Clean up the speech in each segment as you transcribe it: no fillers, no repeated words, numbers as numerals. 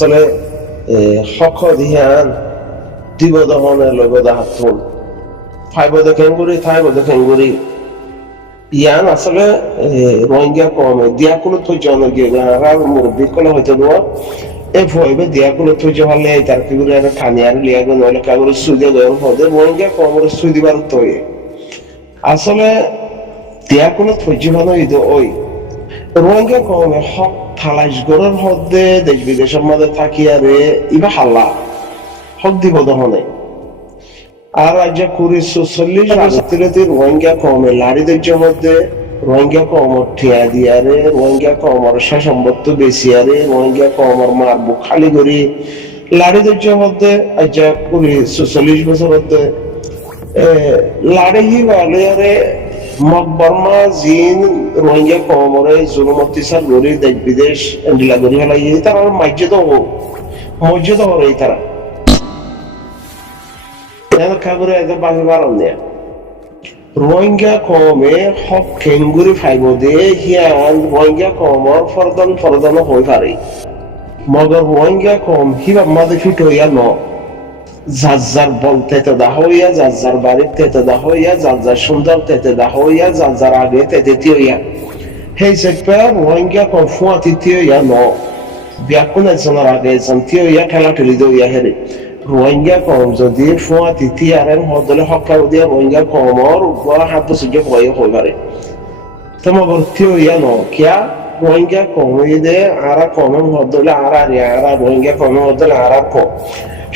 আসলে হক দিহান দিবদহনে লগদা হাতুন ফাইবদে কেঙ্গুরি থাইবদে কেঙ্গুরি ইয়ান আসলে রোহিঙ্গা কমে দিয়াকুলো তো জনগিয়ে গারা মুরব্বী কলে হয়তো দোয়া এ ফইবে দিয়াকুলো তো জহলে তার কিগুরে আর খানিয়ার লিয়াগো নলে কাগুরে সুদে গয়ন হদে রোহিঙ্গা কমরে সুদিবার তয়ে আসলে দিয়াকুলো তো জীবন ইদো ওই রোহিঙ্গা কমে হক থালাইশ গরের হদে দেশ বিদেশের মধ্যে থাকিয়ারে ইবা হাল্লা হক দিব দহনে আর রাজ্য কুড়ি ৪৪ রোহিঙ্গা কমে লাড়িদের মধ্যে রোহিঙ্গা কমর ঠিয়া দিয়ারে রোহিঙ্গা কমর সম্পত্ত বেশিয়ারে রোহিঙ্গা কমর মারবো খালি করি লাড়িদের মধ্যে আজ্জা কুড়ি ৪৪ বছর মধ্যে লাড়ি হি বালিয়ারে মকবর্মা জিন রোহিঙ্গা কমরে জুলুমতিসার গরি দেশ বিদেশ এন্ডিলা গরি হলাই তারা মসজিদ হরে তারা খাগরে এত বাহি বারণ দেয়া রোহিঙ্গা কমে হক কেঙ্গুরি ফাইব দে হিয়ান রোহিঙ্গা কমর ফরদন হই পারে মগর রোহিঙ্গা কম হিবা মাদে ফিট হইয়া ন যার বল তেতে দা হইয়া যার বাড়ির তেতে দা হইয়া যার সুন্দর তেতে দা হইয়া যার আগে তেতে হইয়া হেই সেকপে রোহিঙ্গা কম ফুয়া তিথি হইয়া ন ব্যাকুন একজনের আগে একজন হইয়া ঠেলা ঠেলি দইয়া হেরে রোহিঙ্গা কম যদি ফুয়া তিথি আরেন হদলে হকা দিয়া রোহিঙ্গা কমর উপর হাত বসে হয়ে হই পারে তোমার ভর্তি হইয়া ন কিয়া রোহিঙ্গা কম দে আরা কম হদলে আরা রোহিঙ্গা কম হদলে আরা কম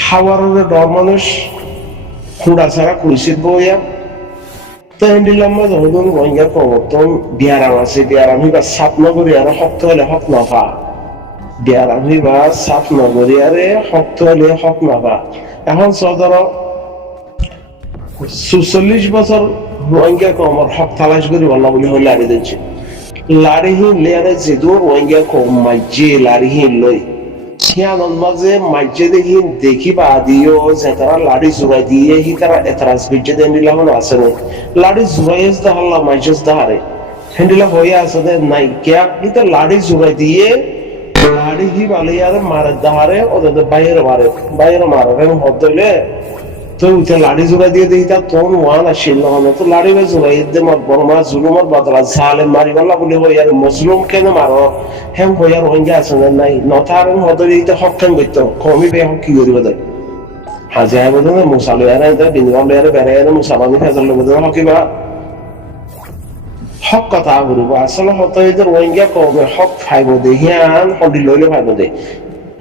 হাওয়ারের ডর মানুষ খুঁড়া ছাড়া কুড়িশিত বইয়া তো হেন্ডিলাম যখন রোহিঙ্গা কম তো বিয়ারাম আছে বিয়ারাম হিবা সাপ নগরী আর শক্ত হলে হক নফা বিয়ারাম হিবা সাপ নগরী আরে শক্ত হলে হক নফা এখন ধর ৪৪ বছর রোহিঙ্গা কমর হক তালাশ করি বললা বলে হলে লাড়ি দিচ্ছে লাড়িহীন লেয়ারে যেদু রোহিঙ্গা কম মাইজে লাড়িহীন লই সিয়ানন মাঝে মাইজে দেখিবা দিও যে তারা লাড়ি জোড়াই দিয়ে হি তারা এতরাজ বিজে দেন নিলাম আছে না লাড়ি জোড়াইস দা হল্লা মাইজেস দাহারে হেন্ডিলা হইয়া আছে দে নাই কিয়া ইতা লাড়ি জোড়াই দিয়ে লাড়ি হি বালিয়ারে মারে দাহারে ওদের বাইরে মারে এবং হদলে তো উঠে লাড়ি জোড়াই দিয়ে দিই তা তোর ওয়ান আসিল না তো লাড়ি বে জোড়াই দে মত বর্মা জুলুমত বদলা জালে মারিবাল্লা বলে হইয়ার মজলুম কেন মারো হেম হইয়ার রোহিঙ্গা আছে না নাই নতার হদলে ইতা হক কেন গইতো কমি বে হক কি করিব দে হাজার বদলে মুসালে আরে দে বিনওয়াল আরে বেরে মুসাবানি ফাজল বদলে হকিবা হক কথা বলব আসলে হতো এদের রোহিঙ্গা কবে হক ফাইব দে হিয়ান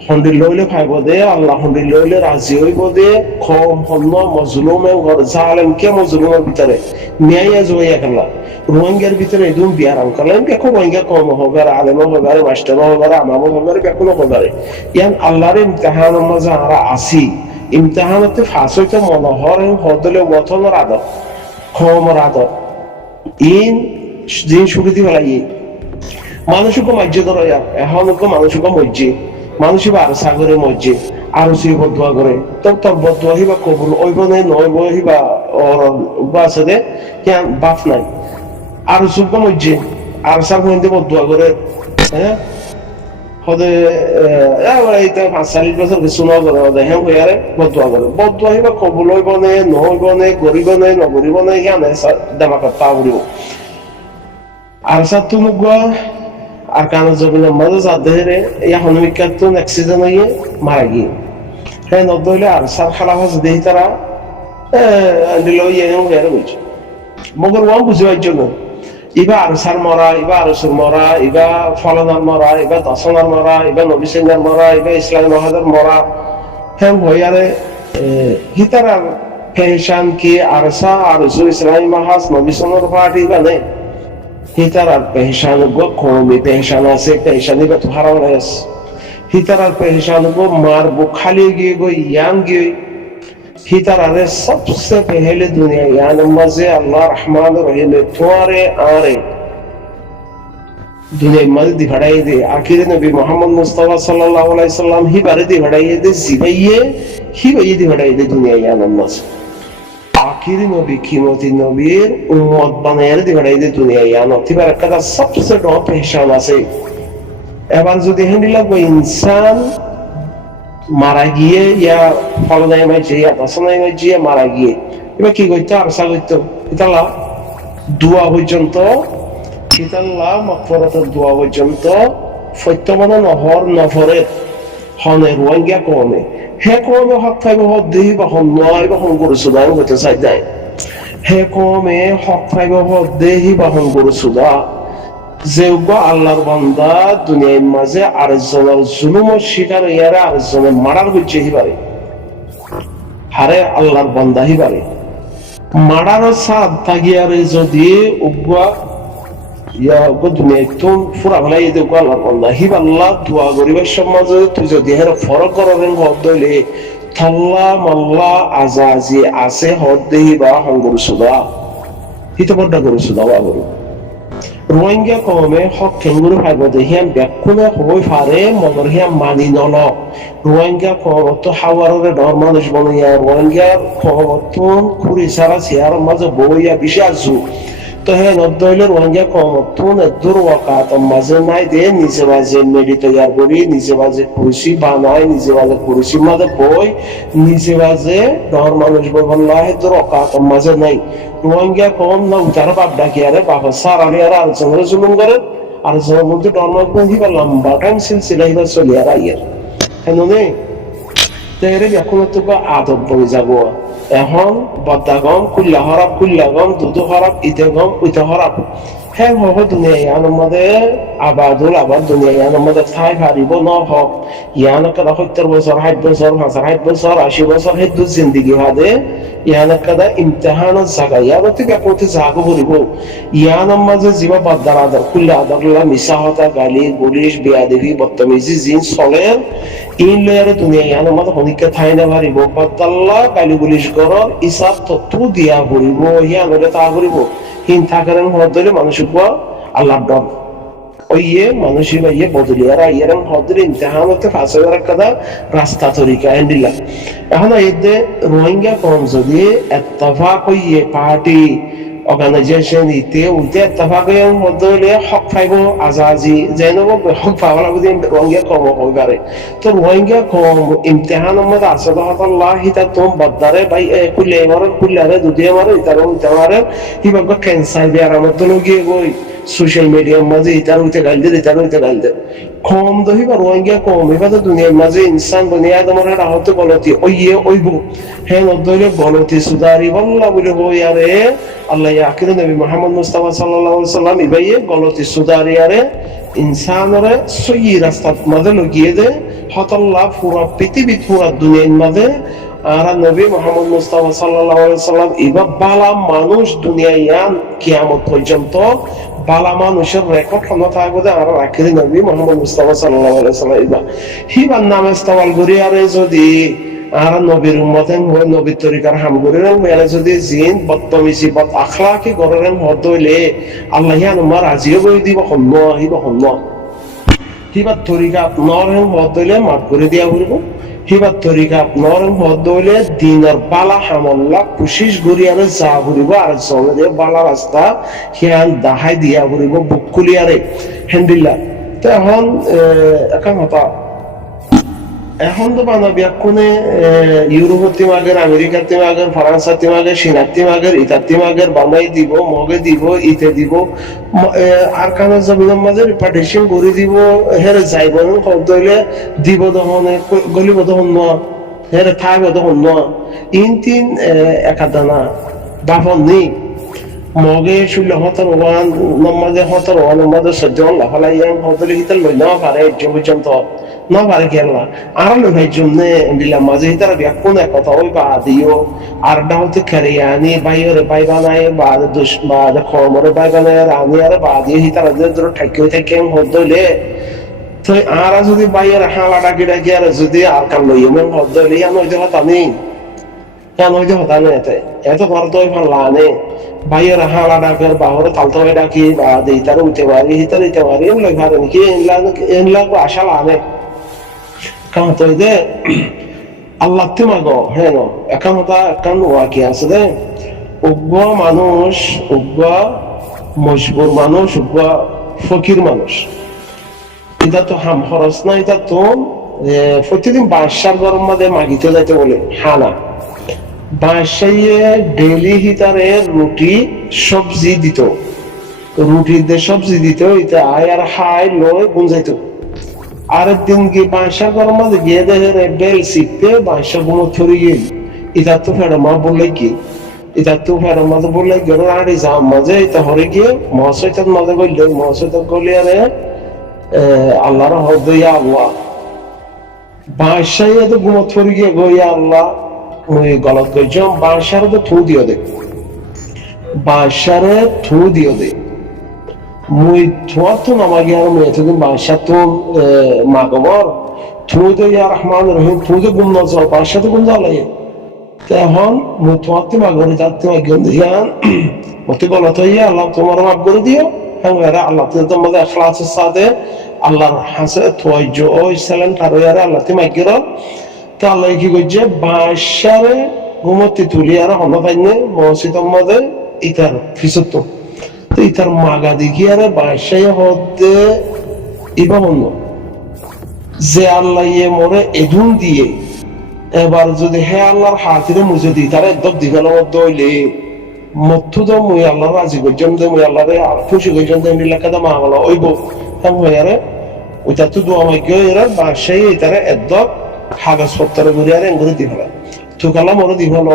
হন্ডি লইলে ফাইব দে আল্লাহ হন্ডি লইলে রাজি হইব দে কম হন্ন মজলুমে ঘর জালেম কে মজলুমের ভিতরে ন্যায় জয়া খেলা রোহিঙ্গার ভিতরে একদম বিয়ারাম করলেন দেখো রোহিঙ্গা কম হবে আর আলেম হবে আর মাস্টার হবে আর আমামও হবে আর বেকুন হবে ইয়ান আল্লাহর ইমতিহান মাঝে আমরা আসি ইমতিহানতে ফাঁস হইতে মনোহর হদলে ওয়াতনের আদর কমর আদর ইন দিন সুবিধি ফেলাই মানুষকে মসজিদ রয়া এখন মানুষকে মসজিদ মানুষ আর সাগরে মসজিদ আরো সে বদুয়া করে তোর বদুয়া হিবা কবুল ওইব নাই নইব হিবা ওর আছে দে কেন বাপ নাই আর সুখ মসজিদ আর সাগ হইতে বদুয়া করে হ্যাঁ হদে এইটা ৪৫ বছর শুনা করে হ্যাঁ হইয়ারে বদুয়া হিবা কবুল হইব নে নহইব নে গরিব নে নগরিব নে কেন দামাকা তা উড়িব আর সাত তুমি আর কান জমিনের মাঝে যাদের এই হনুমিকার অ্যাক্সিডেন্ট হয়ে মারা গিয়ে হ্যাঁ নদলে আর সার খালা হাস দেই তারা বলছে মগর ওয়ান বুঝিবার জন্য ইবা আর সার মরা ইবা আরসুর মরা ইবা ফলনার মরা ইবা দশনার মরা ইবা নবী সিংহার মরা ইবা ইসলামী মহাদের মরা হ্যাঁ ভয়ারে হিতারা পেনশন কি আরসা আরসু ইসলামী মহাজ নবী সিংহর পার্টি ইবা নেই হিতারার পেহশান গো কমি পেহশান আছে পেহশানি গো হারাও রেস হিতারার পেহশান গো মারবো খালি গিয়ে গো ইয়ান গিয়ে হিতারারে सबसे पहले दुनिया यान मजे अल्लाह रहमान रहीम तुम्हारे आरे दुनिया मज दिखाई दे आखिर नबी मोहम्मद मुस्तफा सल्लल्लाहु अलैहि वसल्लम ही बारे दिखाई दे जिबैये ही वही दिखाई दे दुनिया यान मज आखिरी नबी कीमती नबीर उम्मत बनाएर दिखाई दे दुनिया यान तिबार कदा सबसे बड़ा पहचान আছে এবার যদি হেন্ডি লাগবে ইনসান মারা গিয়ে ইয়া ফলনাই মাইছে ইয়া দাসনাই মাইছে মারা গিয়ে এবার কি করতো আরসা করতো ইতালা দোয়া পর্যন্ত ইতাল্লা মাগফিরাতের দোয়া পর্যন্ত সত্যমানা নহর নফরে হনে রোহিঙ্গা কমে হে কমে হক ফাইবে হক দেহি বা হন নয় বা হন গরু সুদান হতে চাই দেয় হে কমে হক ফাইবে হক দেহি বা হন গরু সুদা যেউগা আল্লাহর বান্দা দুনিয়ার মাঝে আরেকজনের জুলুমের শিকার ইয়ারে আরেকজনের মারার বুঝে হিবারে হারে আল্লাহর বান্দা হিবারে মারার সাদ থাকিয়ারে যদি উগা ইয়া উগা দুনিয়ায় তুম ফুরা ফেলাই এতে উগা আল্লাহর বান্দা হিবাল্লাহ দোয়া গরিবের সমাজে তুই যদি হের ফরক করেন হদ দইলে থল্লা মাল্লা আজাজি আছে হদ দেহি বা হঙ্গরু সুদা হিতে বড্ডা গরু সুদা বা গরু রোহিঙ্গা কমে হক খেঙ্গুরু ফাইব দেহিয়াম ব্যাকুনে হই ফারে মগর হিয়াম মানি নল রোহিঙ্গা কমতো হাওয়ারে ডর মানুষ বনিয়া রোহিঙ্গা কমতন খুরি সারা সিয়ার মাঝে বইয়া বিশে আজু তো হে নদইলে রোহিঙ্গা কমতন দূর ওয়াকাত মাঝে নাই দে নিজে মাঝে মেডি তৈয়ার করি নিজে মাঝে কুরসি বানায় নিজে মাঝে কুরসি মাঝে বই নিজে মাঝে ডর মানুষ বল্লাহ দূর ওয়াকাত মাঝে নাই রোহিঙ্গা কম না উতার বাপ ডাকি আরে বাবা সার আরে আর আলোচনা জুলুম করে আলোচনার মধ্যে ডরমাগ্ন হিবা লম্বা টাইম সিলসিলা হিবা চলি আর আইয়ের হেন নেই তেরে এখন তো আদব বই যাব এখন বদাগম কুল্লাগম দুধ হরাপ ইতে গম উইতে হরাপ হ্যাঁ হব দুনিয়া ইয়ান আমাদের আবাদ দুনিয়া ইয়ান আমাদের ঠাই হারিব ন হক ইয়ান কাদা 70 বছর 60 বছর 60 বছর 80 বছর হে দু জিন্দেগি হাদে ইয়ান কাদা ইমতিহান জাগা ইয়ান তো কাপতে জাগো বলিব ইয়ান আমাদের জীবা বাদার আদর কুল্লা আদরলা মিসাহতা গালি গুলিশ বেয়াদবি বদতমিজি জিন সলের ইন লেয়ার দুনিয়া ইয়ান আমাদের হনিকা ঠাই না হারিব বাদাল্লা গালি গুলিশ করর ইসাব তত্ত্ব দিয়া বলিব ইয়ান ওটা তা বলিব হিন থাকারেন হদলে মানুষ আল্লাহ ডর ওইয়ে মানুষই ভাইয়ে বদলিয়ারা ইয়েরাম হদলে ইমতিহান হতে ফাঁসে কাদা রাস্তা তরিকা এন্ডিলা এখন এতে রোহিঙ্গা কম যদি এত্তফাক হইয়ে পার্টি অর্গানাইজেশন ইতে উইতে এত্তফাক হইয়ে বদলে হক ফাইব আজাজি যেন হক পাওয়ালা বুঝি রোহিঙ্গা কম হই পারে তো রোহিঙ্গা কম ইমতিহান মধ্যে আসলে আল্লাহ হিতা তোম বদারে ভাই কুলে মারে কুলারে দুদিয়ে মারে ইতারে মারে হিবাগ ক্যান্সার বিয়ার মধ্যে লগিয়ে গই সোশ্যাল মিডিয়ার মাঝে ইতার হইতে গাল দে কম দহি বা রোহিঙ্গা কম এবার তো দুনিয়ার মাঝে ইনসান দুনিয়া তোমার আহত গলতি ওইয়ে ওইব হ্যাঁ নদলে গলতি সুদারি বল্লা বলে হই আরে আল্লাহ আখির নবী মুহাম্মদ মুস্তাফা সাল্লাল্লাহু আলাইহি সাল্লাম ইবাইয়ে গলতি সুদারি আরে ইনসানরে সই রাস্তার মাঝে লগিয়ে দে হতল্লাহ পুরা পৃথিবী পুরা দুনিয়ার মাঝে আর নবী মুহাম্মদ মুস্তাফা সাল্লাল্লাহু আলাইহি সাল্লাম ইবা বালা মানুষ দুনিয়ায় কিয়ামত পর্যন্ত বালা মানুষের রেকর্ড হলো থাকবে আর আখিরি নবী মুহাম্মদ মুস্তাফা সাল্লাল্লাহু আলাইহি সাল্লাম ইবা হিবান নামে ইস্তেমাল করি আর যদি আর নবীর উম্মতেন হয় নবীর তরিকার হাম করিলেন মেলা যদি জিন বদতমিজি বদ আখলাকি করেন হদইলে আল্লাহ ইয়ান মার আজিও বই দিব হন্ন হিবা তরিকা নরম হদইলে মাফ করে দিয়া হইব হিবার তরিকা নরম হদইলে দিনের বালা হামল্লা কুশিস গরিয়ারে যা ঘুরিব আর জনে বালা রাস্তা হিয়ান দাহাই দিয়া ঘুরিব বুক খুলিয়ারে হ্যান্ডিল্লা তো এখন হতা এখন তো বানাবি কোনে ইউরোপের তিমাগের আমেরিকার তিমাগের ফ্রান্সের তিমাগের চীনার তিমাগের ইতার তিমাগের বানাই দিব মগে দিব ইতে দিব আর কানা জমিনের মাঝে রিপার্টিশন করে দিব হেরে যাইব শব্দ হইলে দিব দহনে গলিব দহন ন হেরে থাকবে দহন ন ইন তিন একাদানা বাফন নেই মগে শুলে হতার ওয়ান নমাজে হতার ওয়ান নমাজে সজ্জন লাফালাই হতলে হিতাল লই না পারে পর্যন্ত না পারে কেলা আর লই ভাই জমনে দিলা মাঝে হিতার ব্যাকুন কথা ওই বা দিও আর ডাউতে খেরিয়ানি বাইরে বাইবানায় বা দুশ বা খমরে বাইবানায় রানি আর বা দিয়ে হিতার দর ঠাইকে থেকে হদলে তো আর যদি বাইরে হালা ডাকি ডাকি আর যদি আর কাম লই এমন হদলে ইয়ান হইতে হতা নেই কেন হইতে হতা নেই এত করতোই ভাল্লা নে বাইয়ের হালা ডাকের বাহরে তালতো ডাকি বা দিতার উঠতে পারি হিতার দিতে পারি এমন ভাবে নাকি এনলা আশা লানে কারণ তো দে আল্লাহ তিমাগো হ্যাঁ এখন হতা এখন ওয়াকি আছে দে উগ্র মানুষ উগ্র মজবুর মানুষ উগ্র ফকির মানুষ এটা তো হাম খরচ না এটা তো প্রতিদিন বাদশার গরম মধ্যে মাগিতে যাইতে বলে হানা বাদশাইয়ে ডেলি হিতারে রুটি সবজি দিত রুটি দিয়ে সবজি দিত এটা আয় আর হাই লয় গুঞ্জাইত আরেক দিন গিয়ে বাদশার গরম মধ্যে গিয়ে দেখে বেল শিখতে বাদশা গুমো ছড়ি গিয়ে এটা তো ফেরো মা বললে কি এটা তো ফেরো মাঝে বললে গেল আড়ি যাও মাঝে এটা হরে গিয়ে মহাশয়তার মাঝে বললে মহাশয়তার গলি আরে আল্লাহর হদইয়া আল্লাহ বাদশাহ তো গুমত পড়ে গিয়ে গইয়া আল্লাহ ওই গলত গইছম বাদশারে তো থু দিও দে বাদশারে থু দিও দে মুই থুয়া তো নামাগি আর মুই এতদিন বাদশাহ তো মাগমর থু দে ইয়া রহমান রহিম থু দে গুম নজ বাদশাহ তো গুম জ্বালাই তখন মুই থুয়া তো মাগরি যাতে মাগন দিয়ান মতে গলত হইয়া আল্লাহ তোমার মাফ করে দিও হ্যাঁ আল্লাহ তোমাদের ইখলাসের সাথে আল্লাহর হাসে তোয়াজ্য ওই সালাম তারয়ারে আল্লাহ তে মাইকের তা আল্লাহ কি কইছে বাদশারে ঘুমতি তুলি আর হন পাইনে মসজিদের মধ্যে ইতার ফিসত তো ইতার মাগা দেখি আরে বাদশাহ হদে ইবা হন যে আল্লাহ ইয়ে মরে এদুন দিয়ে এবার যদি হে আল্লাহর হাতিরে মুজে দিই তারা একদম দিঘাল মধ্যে হইলে মত্তু তো মুই আল্লাহ রাজি করছেন যে মুই আল্লাহরে খুশি করছেন যে এলাকাতে মা বলা ওইব হ্যাঁ হইয়ারে ওইটা তো দোয়া মাইকে এরা বাদশাহী এটারে একদম কাগজ পত্র ঘুরে আর এঙ্গুরে দি ফেলা তুকালা মরে দি ফেল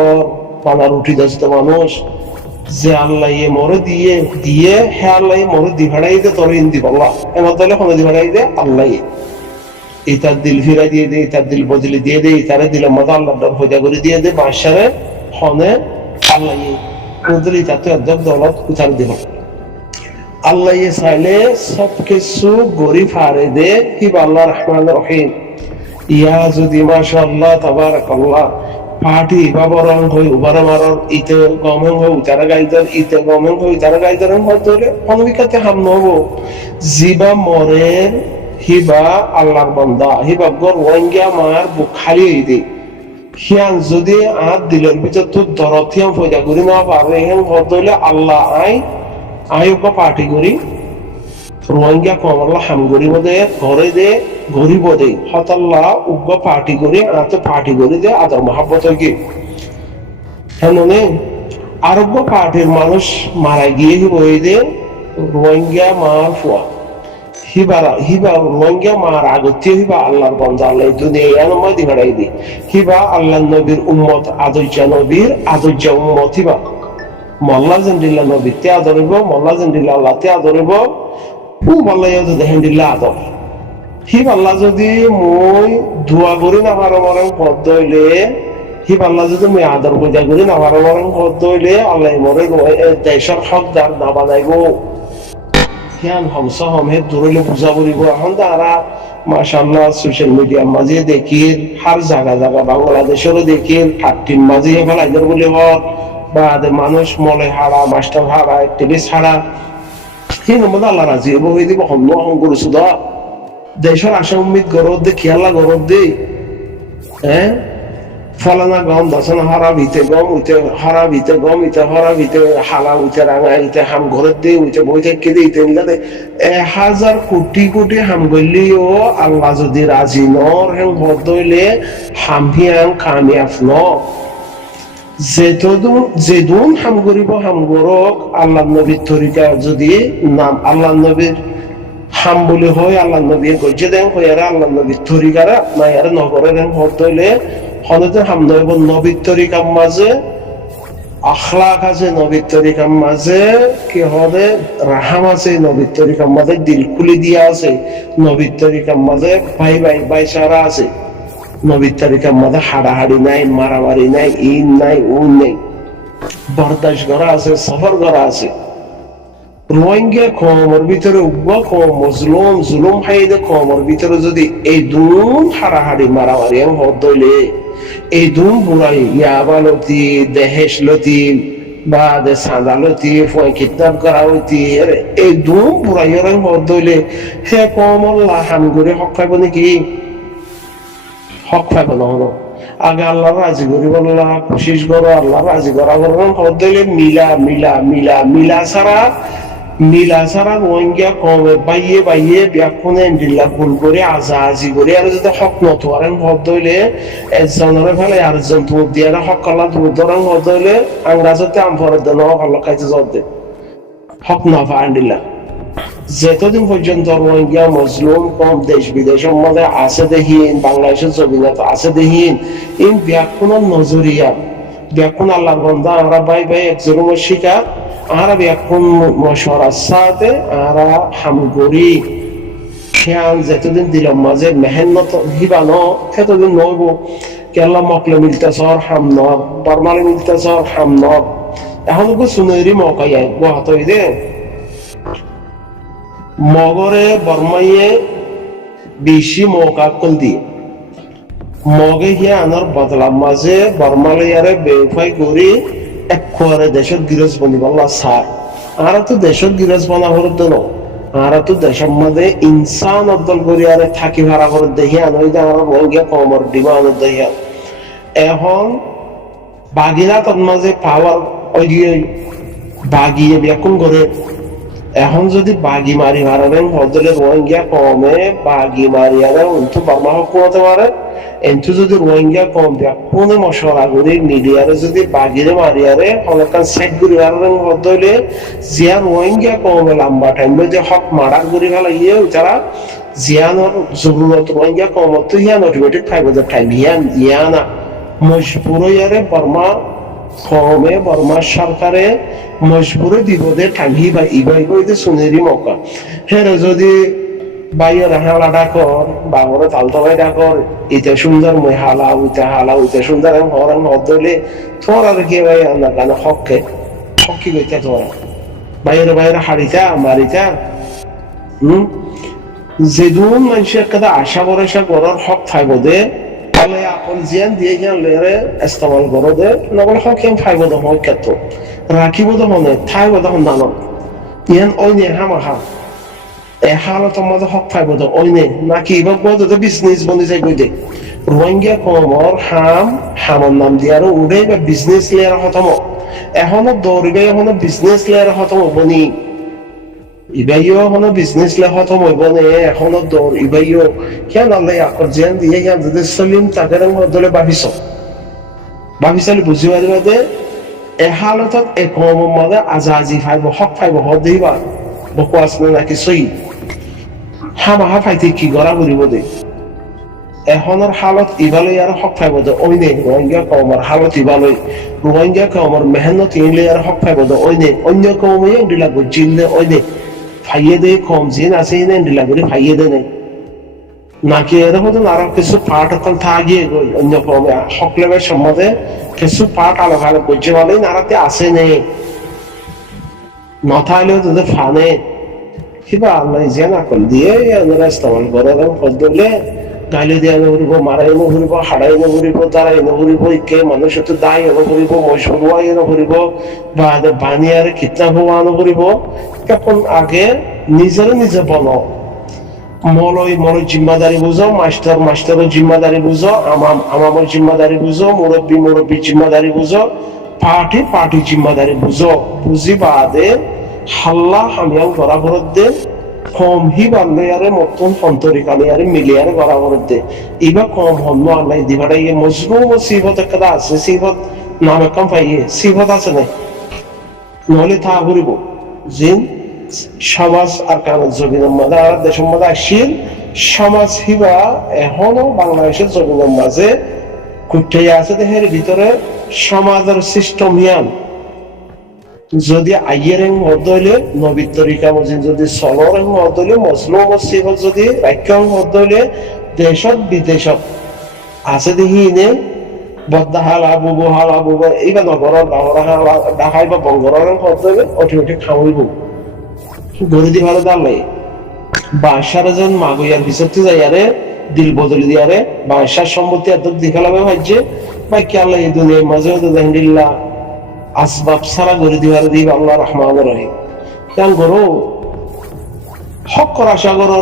পানার উঠি যাচ্ছে মানুষ যে আল্লাহ ইয়ে মরে দিয়ে দিয়ে হে আল্লাহ মরে দি ভাড়াই দে তোর ইন্দি বললা এমন তাহলে কোনো দি ভাড়াই দে আল্লাহ ইতার দিল ফিরা দিয়ে দে ইতার দিল বদলি দিয়ে দে ইতারে দিলের মতো আল্লাহ ভজা করে দিয়ে দে বাদশারে হনে আল্লাহ কোনদিন ইতা তো একদম দলত উঠার দিব আল্লাহ চাইলে সব কিছু গড়ি ফারে দে হিবা আল্লাহ রহমান রহিম ইয়া যদি মাশাআল্লাহ তাবারাকাল্লাহ পার্টি বাবরং হই উবারে মারর ইতে গমেন হই উতারা গাইদার ইতে গমেন হই উতারা গাইদার হতলে অনবিকাতে হাম নব জিবা মরের হিবা আল্লাহর বান্দা হিবা গর ওয়াঙ্গা মার বুক খালি হই দে হিয়ান যদি আর দিলের ভিতর তো দরথিয়াম ফয়দা করি না পারে হেন হতলে আল্লাহ আয়ুক পার্টি করি রোহিঙ্গা কমল্লা হাম গরিব দে ঘরে দে গরিব দে হতাল্লা উগ্র পার্টি করি আতে পার্টি করি দে আদর মহাব্বত কি হ্যাঁ আরব্য পার্টির মানুষ মারা গিয়ে হিবই দে রোহিঙ্গা মার ফুয়া হিবা রোহিঙ্গা মার আগতীয় হিবা আল্লাহর বন্ধ আল্লাহ দুনিয়া নমা দি বাড়াই দি হিবা আল্লাহ নবীর উম্মত আদর্জা নবীর আদর্জা উম্মত হিবা মল্লা জেন্দিল্লা নবী তে আদরিব মল্লা জেন্দিল্লা আল্লাহ তে আদরিব ও মল্লা দেখেন দিল্লা আদর হি পাল্লা যদি মই দোয়া করি না পারো মরং পদ হইলে হি পাল্লা যদি মই আদর পূজা করি না পারো মরং পদ হইলে আল্লাহ মরে দেশের হকদার না বানাইব হিয়ান হমস হমে দূরলে পূজা করিব এখন তারা মাশাআল্লাহ সোশ্যাল মিডিয়ার মাঝে দেখি হার জায়গা জায়গা বাংলাদেশেরও দেখি ঠাট্টির মাঝে ফেলাইদের বলে হর বা মানুষ মলে হারা মাস্টার হারা টেলিস হারা সেই নম্বর আল্লাহ রাজি এবং হয়ে দিব হন্য অহং করছো দা দেশের আশা উম্মিদ গরদ দে খেয়ালা গরদ দে হ্যাঁ ফলানা গম দশন হারা ভিতে গম উঠে হারা ভিতে গম ইতে হারা ভিতে হালা উঠে রাঙা ইতে হাম ঘরের দে উঠে বইতে কেঁদে ইতে ইলাদে 1000 কোটি কোটি হাম গলিও আল্লাহ যদি রাজি নর হেন হদ হইলে হাম হিয়াং কামিয়াব ন যেদুন হাম করিব হাম গরক আল্লাহ নবীর তরিকা যদি নাম আল্লাহ নবীর হাম বলে হয় আল্লাহ নবী গজ্জে দেন হইয়ারা আল্লাহ নবীর তরিকারা মায়ার নগরের হদ হইলে হনতে হাম নইব নবীর তরিকার মাঝে আখলাক আছে নবীর তরিকার মাঝে কি হবে রাহাম আছে নবীর তরিকার মাঝে দিল খুলি দিয়া আছে নবীর তরিকার মাঝে ভাই ভাই ভাইচারা আছে নবীর তরিকার মাঝে হাড়াহাড়ি নাই মারামারি নাই ইন নাই উন নেই বরদাস্ত করা আছে সফর করা আছে রোহিঙ্গা কমের ভিতরে উগ্র কম মজলুম জুলুম হাইদে কমের ভিতরে যদি এই দুন হাড়াহাড়ি মারামারি হদ হইলে এই দুন বুড়াই ইয়াবালতি দেহেশলতি বা দে সাদালতি ফয় কিডন্যাপ করা হইতি এই দুন বুড়াইয়ের হদ হইলে হে কমল্লা হাম করে হক পাইব নাকি হক পাইব না হলো আগে আল্লাহ রাজি করি বললা কোশিশ করো আল্লাহ রাজি করা করবেন হদ হইলে মিলা মিলা মিলা মিলা ছাড়া মিলা ছাড়া রোহিঙ্গা কমে বাইয়ে বাইয়ে ব্যাকুনে ডিল্লা ভুল করে আজি করে আর যদি হক নত আর হদ হইলে একজনের ফেলে আরেকজন তুর দিয়ে হক কল্লা তুর ধরন হদ হইলে আংরাজতে আমফরের দেন হক খাইতে জব দে হক না ফান্ডিল্লা যতদিন পর্যন্ত রোহিঙ্গা মজলুম কম দেশ বিদেশের মধ্যে আছে দেহীন বাংলাদেশের জমিনত আছে দেহীন ইন ব্যাকুনের নজরিয়া ব্যাকুন আল্লাহর বন্ধা আমরা ভাই ভাই একজনের শিকার আর ব্যাকুন মশওয়ারার সাথে আমরা হামগরি খেয়াল যতদিন দিলাম মাঝে মেহনত হিবানো সেতদিন নইব কেলা মকলে মিলতেছর হামনর বর্মালে মিলতেছর হামনর এখন সুনেরি মকাই গুয়াহাট দে মগরে বর্মাইয়ে বেশি মৌকা কল দিয়ে মগে হিয়া আনার বদলাম মাঝে বর্মালয়ারে বেউফাই করি এক খোয়ারে দেশের গিরজ বনিবাল্লা সার আর তো দেশের গিরজ বনা হরত দেন আর তো দেশের মধ্যে ইনসান অদ্দল করি আরে থাকি ভাড়া করে দেখি আনই যে আমার রোহিঙ্গা কমর ডিমা আনত দেখিয়া এখন বাগিরা তার মাঝে পাওয়ার ওই বাগিয়ে ব্যাকুন করে এখন যদি বাগি মারি হারাবেন বদলে রোহিঙ্গা কমে বাগি মারি আরে অন্তু বর্মা হক হতে পারে এন্তু যদি রোহিঙ্গা কম কোনে মশলা করে মিডিয়ারে যদি বাগিরে মারি আরে অনেকক্ষণ সেট করে হারাবেন বদলে জিয়া রোহিঙ্গা কমে লম্বা টাইম যে হক মারার করে ফেলা ইয়ে যারা জিয়ানোর জরুরত রোহিঙ্গা কম তো হিয়ান automatic five time Iyana Majboor ইয়ারে বর্মা কমে বর্মা সরকারে মজবুরে বিপদে টাঙ্গি বা ইবাই বইতে সুনেরি মৌকা হেরে যদি বাইয়ের হালা ডাকর বাবরে তালতলাই ডাকর ইতে সুন্দর মই হালা উইতে সুন্দর হরং হদলে তোর আর কে ভাই না গান হককে হকি কইতে তোরা বাইরে হাড়িতা মারিতা যেদুন মানুষের কথা আশা ভরসা করার হক থাকবো দে তাহলে আপন জিয়ান দিয়ে গেল লেরে ইস্তেমাল করো দে নবলে হক কেম ফাইবো দে হক কেত রাখিব দে মনে থাইবো দে নানো ইয়ান ওইনে হামাহা এ হালতের মধ্যে হক ফাইবো দে ওইনে নাকি এবার বলতে তো বিজনেস বনি যাই কই দে রোহিঙ্গা কমর হামর নাম দিয়ে আর উড়ে বা বিজনেস লেয়ার হতম এখনো দৌড়বে এখনো বিজনেস লেয়ার হতম বনি ইবাইও এখনো বিজনেস লে হতম হইব নে এখনো দৌড় ইবাইও কেন আল্লাহ আকর জেন দিয়ে ইয়ান যদি সলিম তাদের মধ্যে ভাবিছালি বুঝি পারিবা যে এ হালতত এ কমর মধ্যে আজাজি ফাইব হক ফাইব হদ দিবা বকু আসলে নাকি সই হামাহা ফাইতে কি গড়া করিব দে এখনের হালত ইবালই আর হক ফাইব দে ওইনে রোহিঙ্গা কমর হালত ইবালই রোহিঙ্গা কমর মেহনত ইনলে আর হক ফাইব দে ওইনে অন্য কমে দিলা বুঝিলে ওইনে ফাইয়ে দে কম জিন আছে ইনে দিলা করে ফাইয়ে দে নাই নাকি এরকম আরো কিছু পার্ট অকল থাকিয়ে গই অন্য কমে হক লেভেল সম্বন্ধে কিছু পার্ট আলাদা আলাদা বুঝতে পারলে নারাতে আসে নেই নথাইলেও তোদের ফানে কিবা আল্লাহ জিয়ান আকল দিয়ে ইস্তেমাল করে পদ্মলে গালি দিয়ে নঘুরিব মারাই নঘুরিব হাড়াই নঘুরিব দাঁড়াই নঘুরিব ইকে মানুষ তো দায় নঘুরিব মশরুয়াই নঘুরিব বা বানিয়ারে কিতনা হওয়া নঘুরিব তখন আগে নিজে বলো মলই জিম্মাদারি বুঝো মাস্টারের জিম্মাদারি বুঝো আমার জিম্মাদারি বুঝো মুরব্বী জিম্মাদারি বুঝো পার্টি জিম্মাদারি বুঝো বুঝি বাদে হাল্লা হামিয়াল বরাবর দে কম হি বান্ধে আরে মতন সন্তরিকালে আরে মিলিয়ারে বরাবর দে ইবা কম হন্ন আল্লাহ দিবারে ইয়ে মজলুম ও সিবত একটা আছে সিবত নাম কম পাইয়ে সিবত আছে না নহলে তা ঘুরিব জিন সমাজ আর কারণ জমিনের মাঝে আর দেশের মাঝে আসিল সমাজ হিবা এখনো বাংলাদেশের জমিনের মাঝে কুটে আছে দেহের ভিতরে সমাজের সিস্টেম হিয়ান যদি আইয়ের হদলে নবীর তরিকা মজিন যদি চলর হদলে মজলুম মসজিদ যদি রাজ্য হদলে দেশত বিদেশত আছে দেখি ইনে বদ্দা হালা বুবু এইবা নগৰৰ ডাঙৰ হালা ডাকাই বা বংগৰৰ হদলে অটি খাওয়াইব গড়ি দি ভালো দাঁড়াই বাসার যেন মাগুয়ার ভিতরতে যাইয়ারে দিল বদলি দিয়ারে বাসার সম্পত্তি এত দেখালাবে ভাইছে বা কি আল্লাহ এই দুনিয়ার মাঝে আলহামদুলিল্লাহ আসবাব সারা গড়ি দিবার দিব আল্লাহ রহমান রহিম কেন করো হক কর আশা করো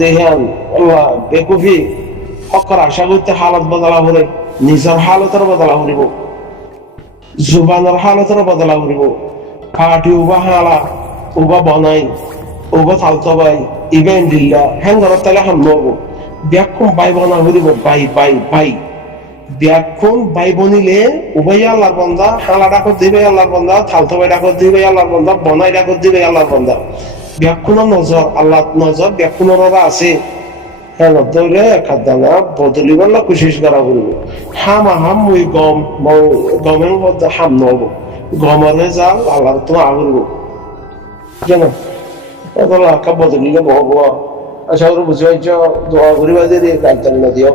দেহান আল্লাহ বেকুফি হক কর আশা করতে হালত বদলা করে নিজের হালতের বদলা করিব জুবানের হালতের বদলা করিব পার্টি উবা হালা uba banai uba thalto bai ibe indilla hang garot tale ham nogo biakum bai bana huribo bai biakum bai bনিলে উভয় আল্লাহর বান্দা হালা ডাকত দিবে আল্লাহর বান্দা থালতো bai ডাকত দিবে আল্লাহর বান্দা বনাই ডাকত দিবে আল্লাহর বান্দা বিয়াকুনো নজর আল্লাহ নজর বিয়াকুনোর আছে হ্যাঁ দৌড়ে খাদ্দানা বদলিবার না কোশিশ করা করব হাম মুই গমের মধ্যে হাম নব গমরে যাও আল্লাহর তো আগরব জানো ওগুলো আকা বদলিলে বহু আশা করি বুঝে দোয়া করি বাজে দিয়ে গাইতাল না দিও